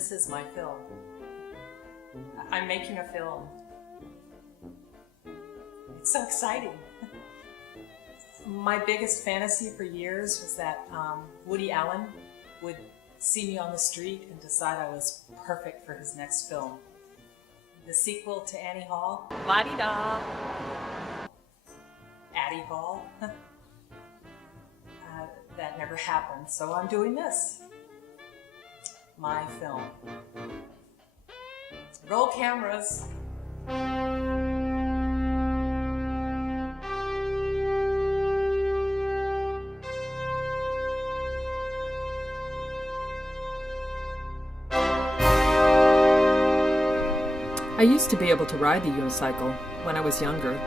This is my film. I'm making a film. It's so exciting. My biggest fantasy for years was that Woody Allen would see me on the street and decide I was perfect for his next film. The sequel to Annie Hall. La-di-da! Addie Hall. That never happened, so I'm doing this. My film. Roll cameras. I used to be able to ride the unicycle when I was younger.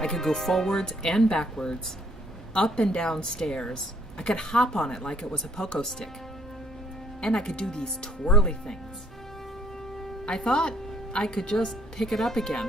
I could go forwards and backwards, up and down stairs. I could hop on it like it was a pogo stick. And I could do these twirly things. I thought I could just pick it up again.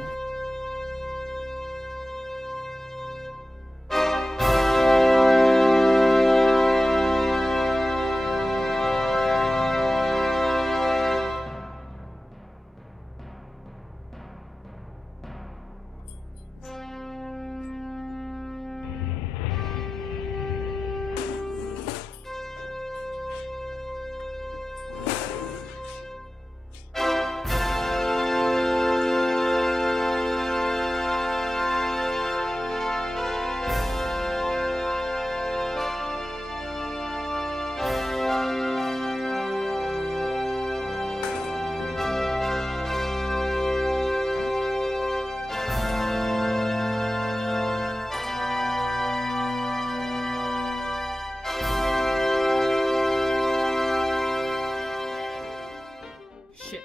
Shit.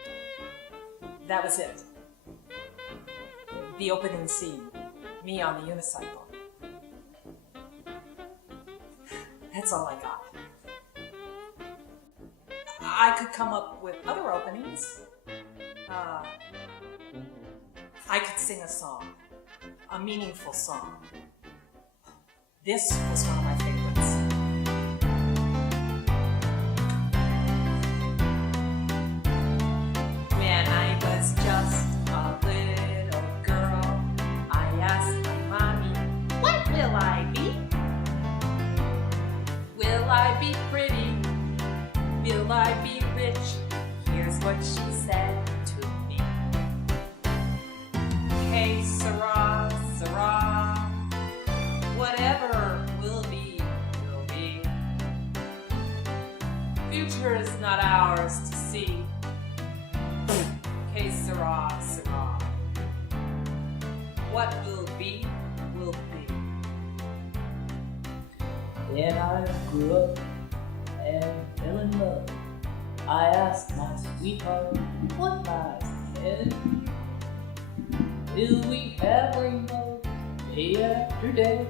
That was it. The opening scene. Me on the unicycle. That's all I got. I could come up with other openings. I could sing a song. A meaningful song. This was one of my favorites. When I was just a little girl, I asked my mommy, what will I be? Will I be pretty? Will I be rich? Here's what she said to me. Hey, Sarah, Sarah, whatever will be, will be. Future is not ours to see. Hey, Sarah, Sarah, what will be, will be. Then I grew up and fell in love. I asked my sweetheart, what lies ahead? Will we have rainbows day after day?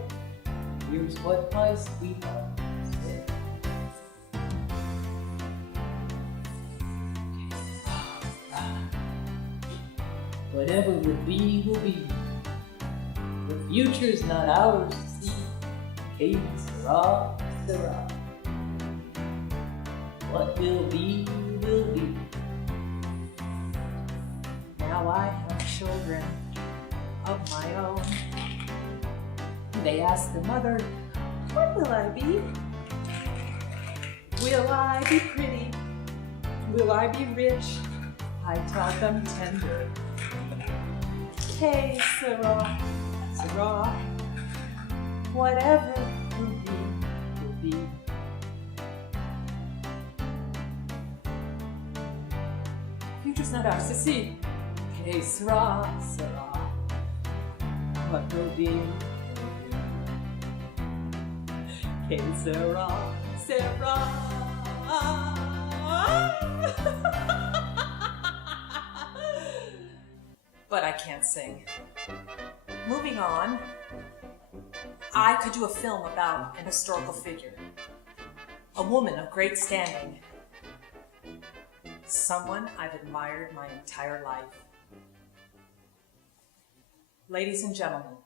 Here's what my sweetheart said. Whatever will be, will be. The future's not ours to see. Hey, Sarah, Sarah. What will be, will be. Now I have children of my own. They ask the mother, what will I be? Will I be pretty? Will I be rich? I tell them tender. Hey, Sarah, Sarah, whatever will be, will be. Future's not ours to see. Hey, Sarah, Sarah, what will be, will be. Hey, Sarah, Sarah. But I can't sing. Moving on, I could do a film about an historical figure, a woman of great standing, someone I've admired my entire life. Ladies and gentlemen,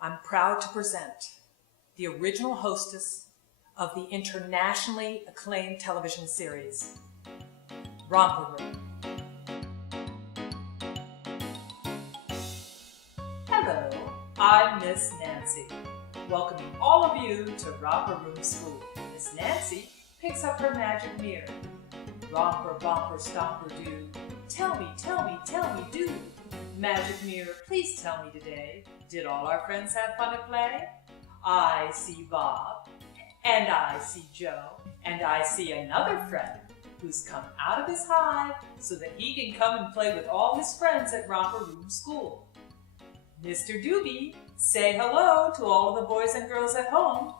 I'm proud to present the original hostess of the internationally acclaimed television series, Romper Room. Hello, I'm Miss Nancy, welcoming all of you to Romper Room School. Miss Nancy picks up her magic mirror. Romper, romper, stomper, do. Tell me, do. Magic mirror, please tell me today, did all our friends have fun at play? I see Bob, and I see Joe, and I see another friend who's come out of his hive so that he can come and play with all his friends at Romper Room School. Mr. Doobie, say hello to all of the boys and girls at home.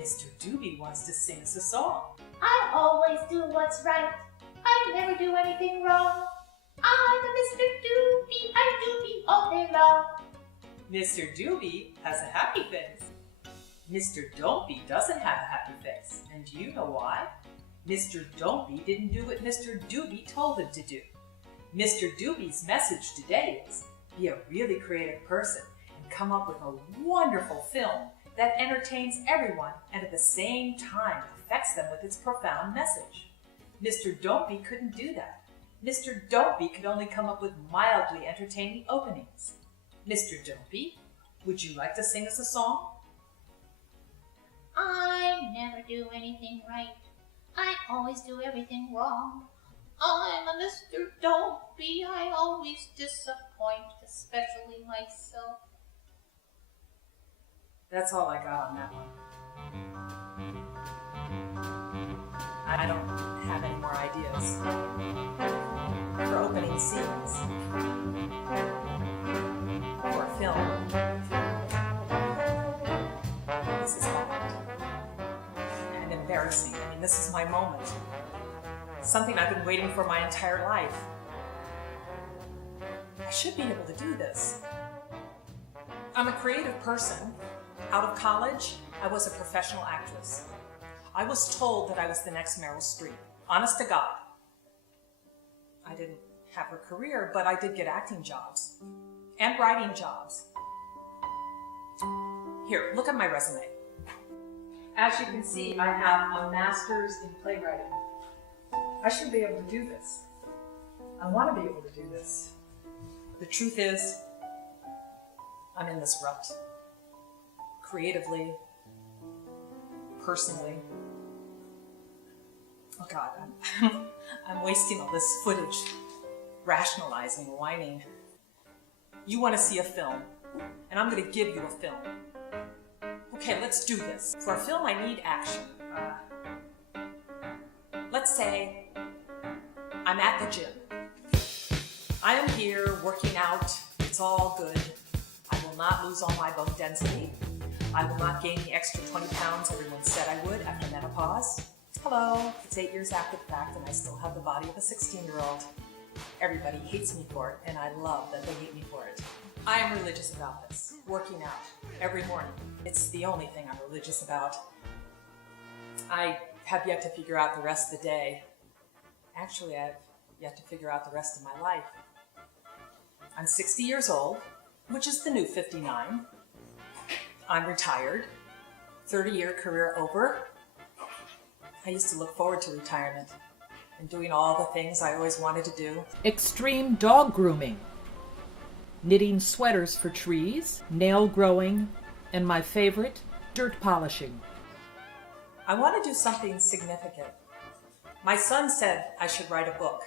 Mr. Doobie wants to sing us a song. I always do what's right. I never do anything wrong. I'm a Mr. Doobie. I doobie all day long. Mr. Doobie has a happy face. Mr. Don't-Be doesn't have a happy face. And do you know why? Mr. Don't-Be didn't do what Mr. Doobie told him to do. Mr. Doobie's message today is, be a really creative person and come up with a wonderful film that entertains everyone and at the same time affects them with its profound message. Mr. Don't-Be couldn't do that. Mr. Don't-Be could only come up with mildly entertaining openings. Mr. Don't-Be, would you like to sing us a song? I never do anything right. I always do everything wrong. I'm a Mr. Don't-Be. I always disappoint, especially myself. That's all I got on that one. I don't have any more ideas for opening scenes for a film. This is hard and embarrassing. I mean, this is my moment. Something I've been waiting for my entire life. I should be able to do this. I'm a creative person. Out of college, I was a professional actress. I was told that I was the next Meryl Streep. Honest to God. I didn't have a career, but I did get acting jobs and writing jobs. Here, look at my resume. As you can see, I have a master's in playwriting. I should be able to do this. I want to be able to do this. The truth is, I'm in this rut. Creatively, personally. Oh God, I'm wasting all this footage, rationalizing, whining. You want to see a film, and I'm going to give you a film. Okay, let's do this. For a film, I need action. Let's say I'm at the gym. I am here working out. It's all good. I will not lose all my bone density. I will not gain the extra 20 pounds everyone said I would after menopause. Hello, it's 8 years after the fact and I still have the body of a 16-year-old. Everybody hates me for it and I love that they hate me for it. I am religious about this, working out every morning. It's the only thing I'm religious about. I have yet to figure out the rest of the day. Actually, I've yet to figure out the rest of my life. I'm 60 years old, which is the new 59. I'm retired, 30-year career over. I used to look forward to retirement and doing all the things I always wanted to do. Extreme dog grooming, knitting sweaters for trees, nail growing, and my favorite, dirt polishing. I want to do something significant. My son said I should write a book.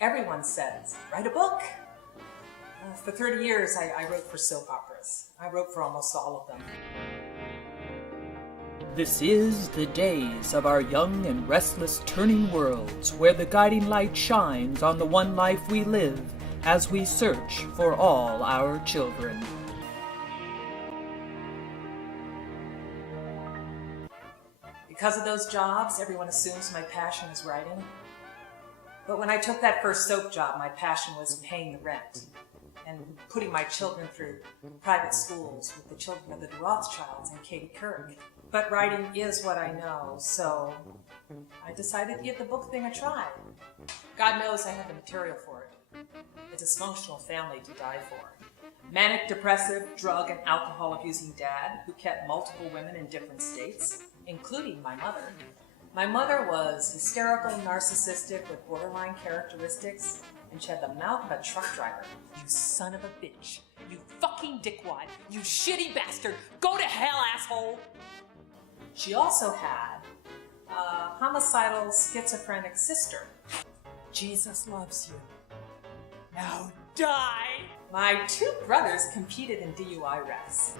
Everyone says, write a book. For 30 years, I wrote for soap operas. I wrote for almost all of them. This is the days of our young and restless turning worlds, where the guiding light shines on the one life we live as we search for all our children. Because of those jobs, everyone assumes my passion is writing. But when I took that first soap job, my passion was paying the rent and putting my children through private schools with the children of the Rothschilds and Katie Kirk. But writing is what I know, so I decided to give the book thing a try. God knows I have the material for it. A dysfunctional family to die for. Manic, depressive, drug, and alcohol abusing dad who kept multiple women in different states, including my mother. My mother was hysterical, narcissistic, with borderline characteristics, and she had the mouth of a truck driver. You son of a bitch. You fucking dickwad. You shitty bastard. Go to hell, asshole. She also had a homicidal, schizophrenic sister. Jesus loves you. Now die. My two brothers competed in DUI wrecks.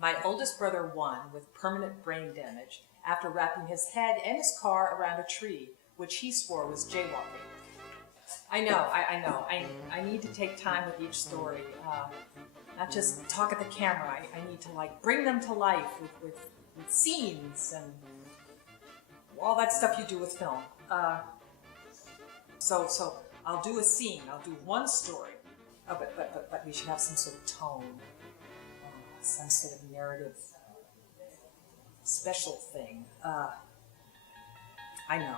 My oldest brother won with permanent brain damage after wrapping his head and his car around a tree, which he swore was jaywalking. I know. I need to take time with each story, not just talk at the camera. I need to bring them to life with scenes and all that stuff you do with film. So I'll do a scene. I'll do one story. Oh, but we should have some sort of tone, some sort of narrative, special thing. I know.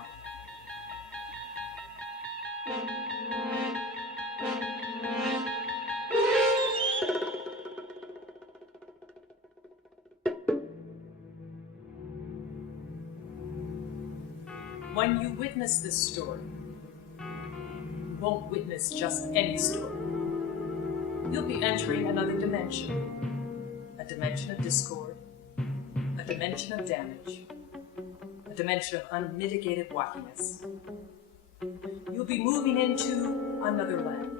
When you witness this story, you won't witness just any story. You'll be entering another dimension. A dimension of discord, a dimension of damage, a dimension of unmitigated wackiness. You'll be moving into another land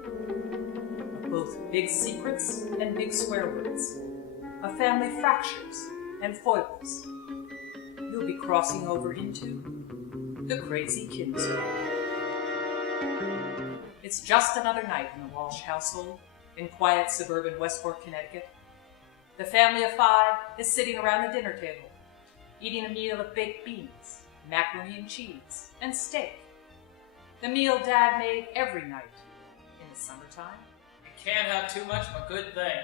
of both big secrets and big swear words, of family fractures and foibles. You'll be crossing over into the crazy kid zone. It's just another night in the Walsh household in quiet suburban Westport, Connecticut. The family of 5 is sitting around the dinner table, eating a meal of baked beans, macaroni and cheese, and steak. The meal Dad made every night in the summertime. You can't have too much of a good thing.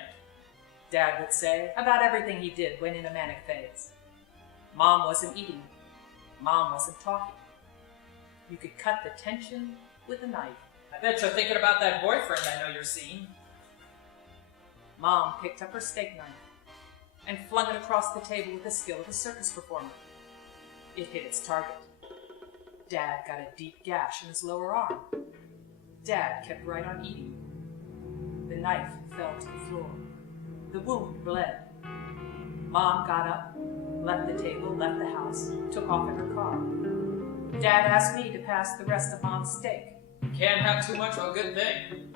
Dad would say about everything he did when in a manic phase. Mom wasn't eating. Mom wasn't talking. You could cut the tension with a knife. I bet you're thinking about that boyfriend I know you're seeing. Mom picked up her steak knife and flung it across the table with the skill of a circus performer. It hit its target. Dad got a deep gash in his lower arm. Dad kept right on eating. The knife fell to the floor. The wound bled. Mom got up, left the table, left the house, took off in her car. Dad asked me to pass the rest of Mom's steak. You can't have too much of a good thing.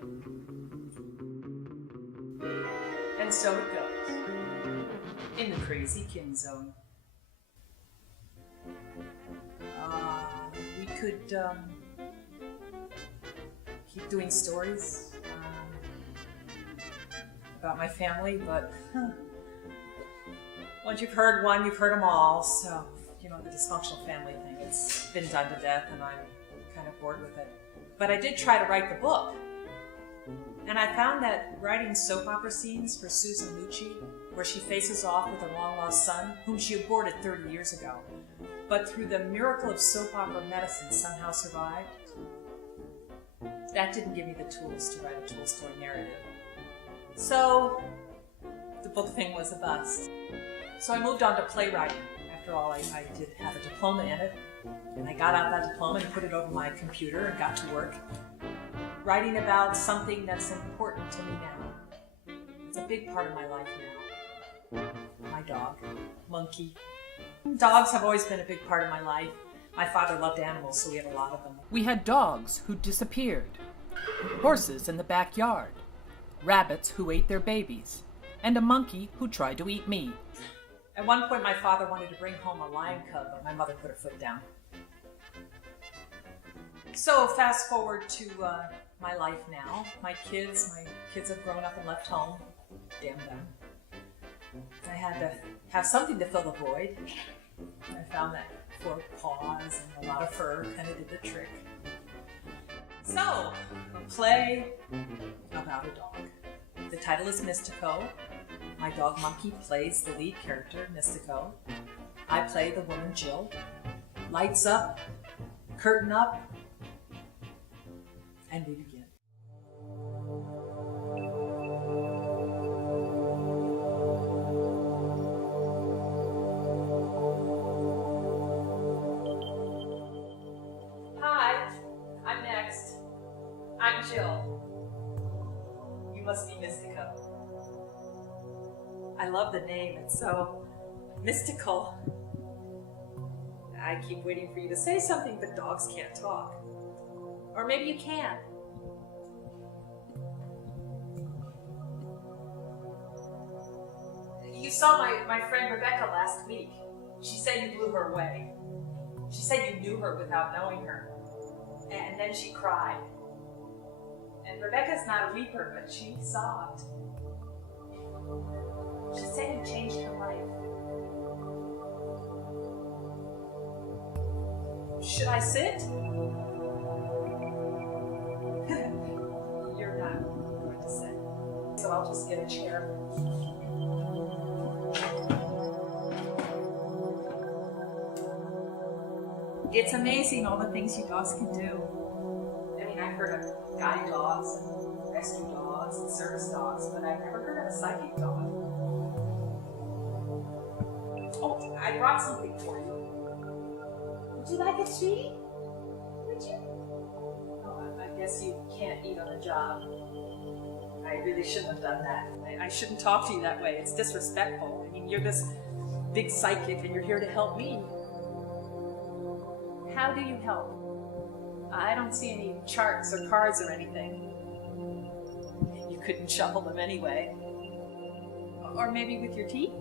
And so it goes. In the crazy kin zone. We could keep doing stories about my family, but once you've heard one, you've heard them all. So, the dysfunctional family thing, it's been done to death, and I'm kind of bored with it. But I did try to write the book. And I found that writing soap opera scenes for Susan Lucci, where she faces off with her long-lost son, whom she aborted 30 years ago, but through the miracle of soap opera medicine somehow survived, that didn't give me the tools to write a Tolstoy narrative. So, the book thing was a bust. So I moved on to playwriting. After all, I did have a diploma in it, and I got out that diploma and put it over my computer and got to work, writing about something that's important to me now. It's a big part of my life now. My dog, Monkey. Dogs have always been a big part of my life. My father loved animals, so we had a lot of them. We had dogs who disappeared, horses in the backyard, rabbits who ate their babies, and a monkey who tried to eat me. At one point, my father wanted to bring home a lion cub, but my mother put her foot down. So, fast forward to my life now. My kids have grown up and left home. Damn them. I had to have something to fill the void. I found that 4 paws and a lot of fur kind of did the trick. So, a play about a dog. The title is Mystico. My dog Monkey plays the lead character, Mystico. I play the woman Jill. Lights up, curtain up, and we begin. Hi, I'm next. I'm Jill. You must be Mystica. I love the name, it's so mystical. I keep waiting for you to say something, but dogs can't talk. Or maybe you can. You saw my friend Rebecca last week. She said you blew her away. She said you knew her without knowing her. And then she cried. And Rebecca's not a weeper, but she sobbed. She said you changed her life. Should I sit? You're not going to sit, so I'll just get a chair. It's amazing all the things you dogs can do. I mean, I've heard of guide dogs and rescue dogs and service dogs, but I've never heard of a psychic dog. Oh, I brought something for you. Would you like a treat? Would you? Oh, I guess you can't eat on the job. I really shouldn't have done that. I shouldn't talk to you that way. It's disrespectful. I mean, you're this big psychic and you're here to help me. How do you help? I don't see any charts or cards or anything. You couldn't shuffle them anyway. Or maybe with your teeth?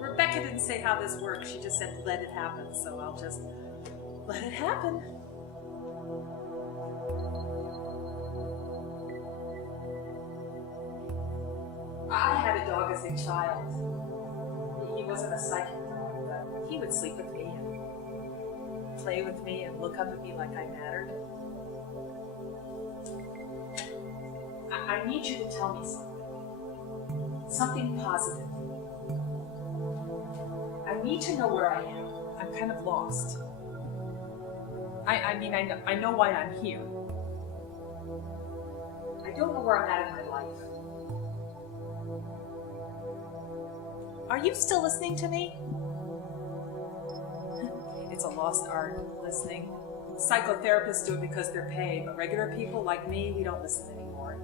Rebecca didn't say how this works. She just said, let it happen. So I'll just let it happen. I had a dog as a child. He wasn't a psychic dog, but he would sleep with me and play with me and look up at me like I mattered. I need you to tell me something. Something positive. I need to know where I am. I'm kind of lost. I know why I'm here. I don't know where I'm at in my life. Are you still listening to me? It's a lost art, listening. Psychotherapists do it because they're paid, but regular people like me, we don't listen anymore.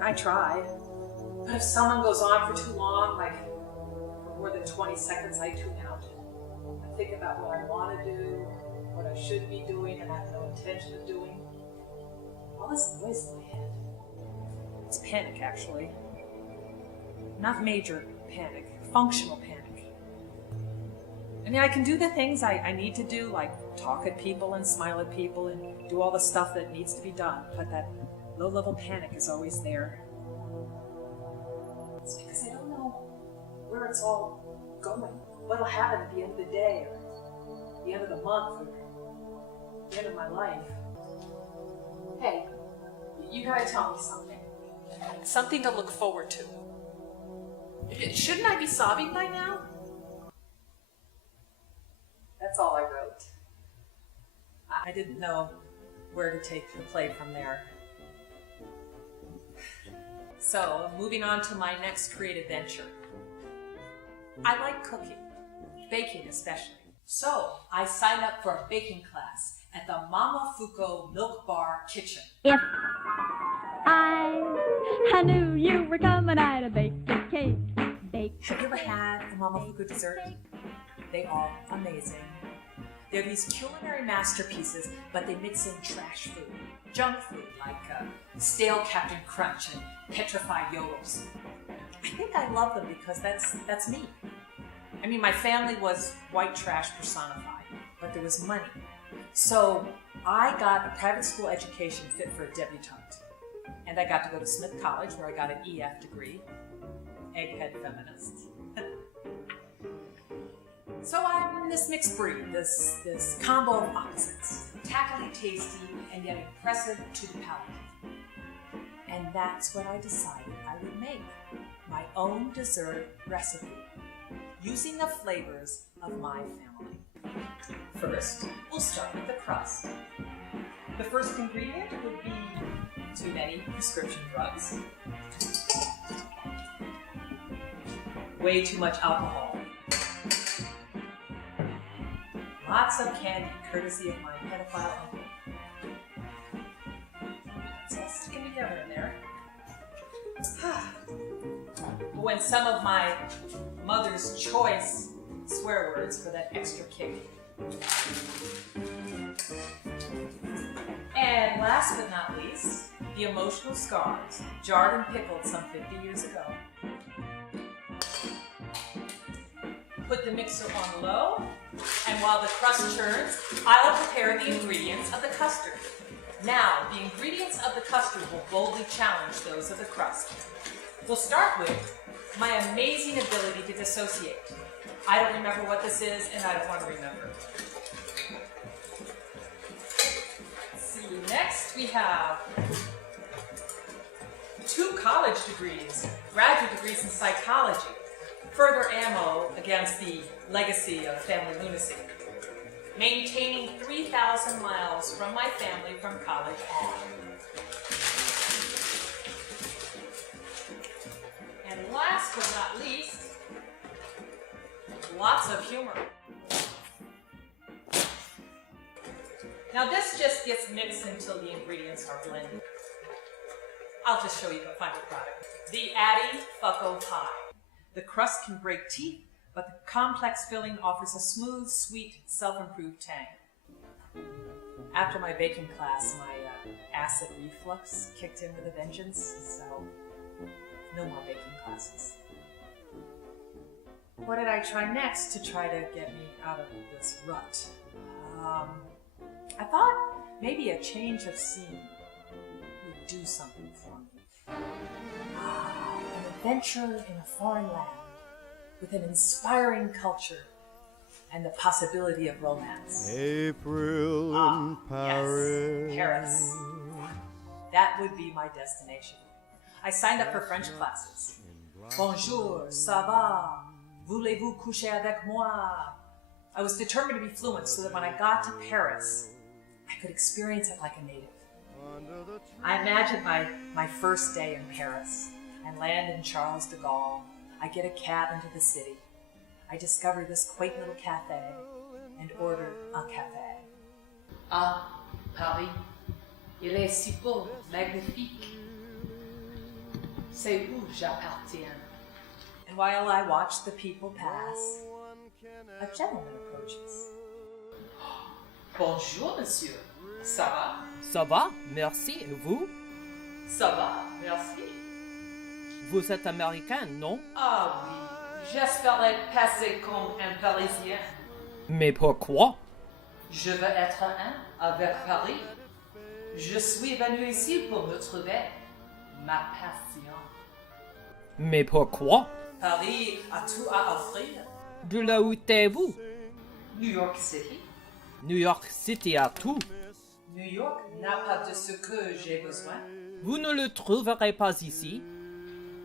I try. But if someone goes on for too long, like for more than 20 seconds, I tune out. I think about what I want to do, what I should be doing, and I have no intention of doing. All this noise in my head. It's panic, actually. Not major panic, functional panic. I mean, I can do the things I need to do, like talk at people and smile at people and do all the stuff that needs to be done, but that low-level panic is always there. It's because I don't know where it's all going, what'll happen at the end of the day, or the end of the month, or the end of my life. Hey, you gotta tell me something. Something to look forward to. Shouldn't I be sobbing by now? That's all I wrote. I didn't know where to take the play from there. So, moving on to my next creative venture. I like cooking, baking especially. So, I signed up for a baking class at the Mama Fuko Milk Bar Kitchen. If I knew you were coming, I'd bake a cake. Have you ever had a Mama Fuko dessert? They are amazing. They're these culinary masterpieces, but they mix in trash food, junk food like stale Captain Crunch and petrified yodels. I think I love them because that's me. I mean, my family was white trash personified, but there was money. So I got a private school education fit for a debutante. And I got to go to Smith College, where I got an EF degree, egghead feminist. So I'm this mixed breed, this combo of opposites, tackily tasty and yet impressive to the palate. And that's what I decided I would make, my own dessert recipe. using the flavors of my family. First, we'll start with the crust. The first ingredient would be too many prescription drugs, way too much alcohol, lots of candy, courtesy of my pedophile uncle. It's all sticking together in there. When some of my mother's choice swear words for that extra kick. And last but not least, the emotional scars, jarred and pickled some 50 years ago. Put the mixer on low, and while the crust churns, I'll prepare the ingredients of the custard. Now, the ingredients of the custard will boldly challenge those of the crust. We'll start with my amazing ability to dissociate. I don't remember what this is, and I don't want to remember. Let's see, next we have 2 college degrees, graduate degrees in psychology. Further ammo against the legacy of family lunacy. Maintaining 3,000 miles from my family from college on. And last but not least, lots of humor. Now this just gets mixed until the ingredients are blended. I'll just show you the final product. The Addie Pie. The crust can break teeth, but the complex filling offers a smooth, sweet, self-improved tang. After my baking class, my acid reflux kicked in with a vengeance, so no more baking classes. What did I try next to try to get me out of this rut? I thought maybe a change of scene would do something for me. An adventure in a foreign land with an inspiring culture and the possibility of romance. April in Paris. Yes, Paris. That would be my destination. I signed up for French classes. Bonjour, ça va? Voulez-vous coucher avec moi? I was determined to be fluent so that when I got to Paris, I could experience it like a native. I imagined my first day in Paris. I land in Charles de Gaulle. I get a cab into the city. I discover this quaint little cafe and order un café. Ah, Paris, il est si beau, magnifique. C'est où j'appartiens. And while I watch the people pass, a gentleman approaches. Bonjour, monsieur. Ça va? Ça va, merci. Et vous? Ça va, merci. Vous êtes américain, non? Ah oui, j'espérais passer comme un Parisien. Mais pourquoi? Je veux être un avec Paris. Je suis venu ici pour me trouver ma passion. Mais pourquoi? Paris a tout à offrir. De là où êtes-vous? New York City. New York City a tout. New York n'a pas de ce que j'ai besoin. Vous ne le trouverez pas ici.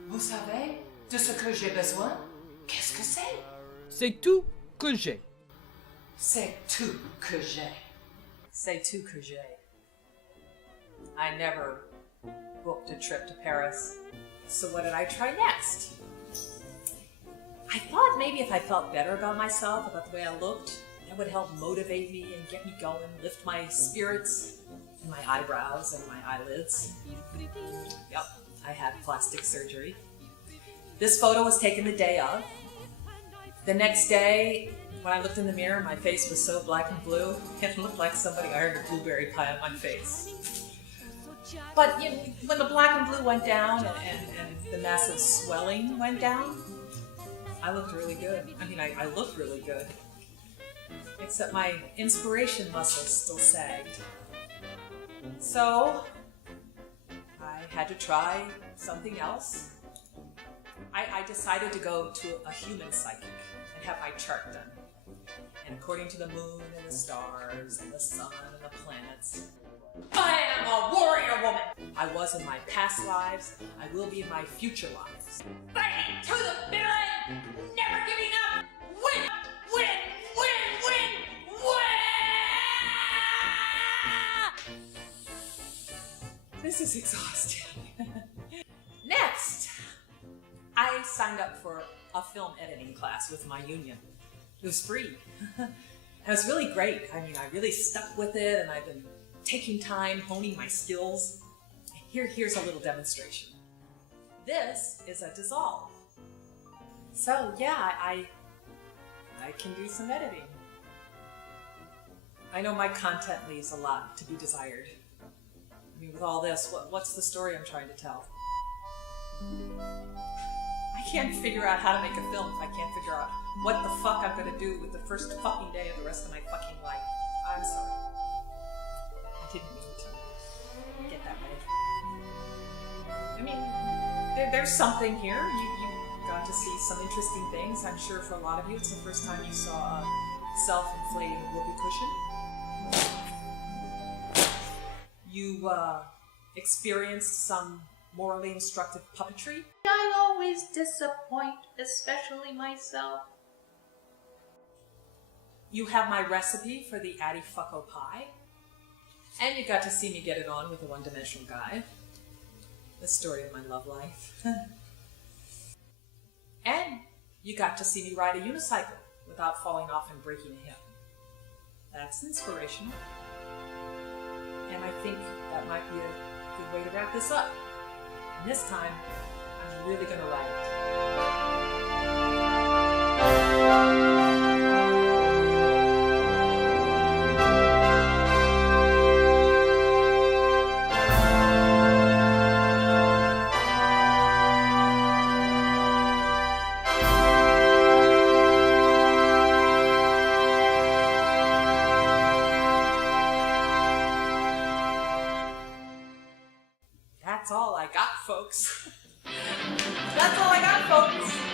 Vous savez de ce que j'ai besoin? Qu'est-ce que c'est? C'est tout que j'ai. C'est tout que j'ai. C'est tout que j'ai. I never booked a trip to Paris. So what did I try next? I thought maybe if I felt better about myself, about the way I looked, that would help motivate me and get me going, lift my spirits, and my eyebrows and my eyelids. Yep, I had plastic surgery. This photo was taken the day of. The next day, when I looked in the mirror, my face was so black and blue, it looked like somebody ironed a blueberry pie on my face. But you know, when the black and blue went down and the massive swelling went down, I looked really good. I mean, I looked really good. Except my inspiration muscles still sagged. So, I had to try something else. I decided to go to a human psychic and have my chart done. And according to the moon and the stars and the sun and the planets, I am a warrior woman! I was in my past lives, I will be in my future lives. Fighting to the bitter end, never giving up. This is exhausting. Next, I signed up for a film editing class with my union. It was free. And it was really great. I mean, I really stuck with it, and I've been taking time, honing my skills. Here's a little demonstration. This is a dissolve. So yeah, I can do some editing. I know my content leaves a lot to be desired. I mean, with all this, what's the story I'm trying to tell? I can't figure out how to make a film if I can't figure out what the fuck I'm gonna do with the first fucking day of the rest of my fucking life. I'm sorry. I didn't mean to get that way. I mean, there's something here. You got to see some interesting things. I'm sure for a lot of you, it's the first time you saw a self-inflating whoopee cushion. You experienced some morally instructive puppetry. I always disappoint, especially myself. You have my recipe for the Addie Fucko pie. And you got to see me get it on with a one-dimensional guy. The story of my love life. And you got to see me ride a unicycle without falling off and breaking a hip. That's inspirational. And I think that might be a good way to wrap this up. And this time, I'm really going to write it. That's all I got, folks. That's all I got, folks.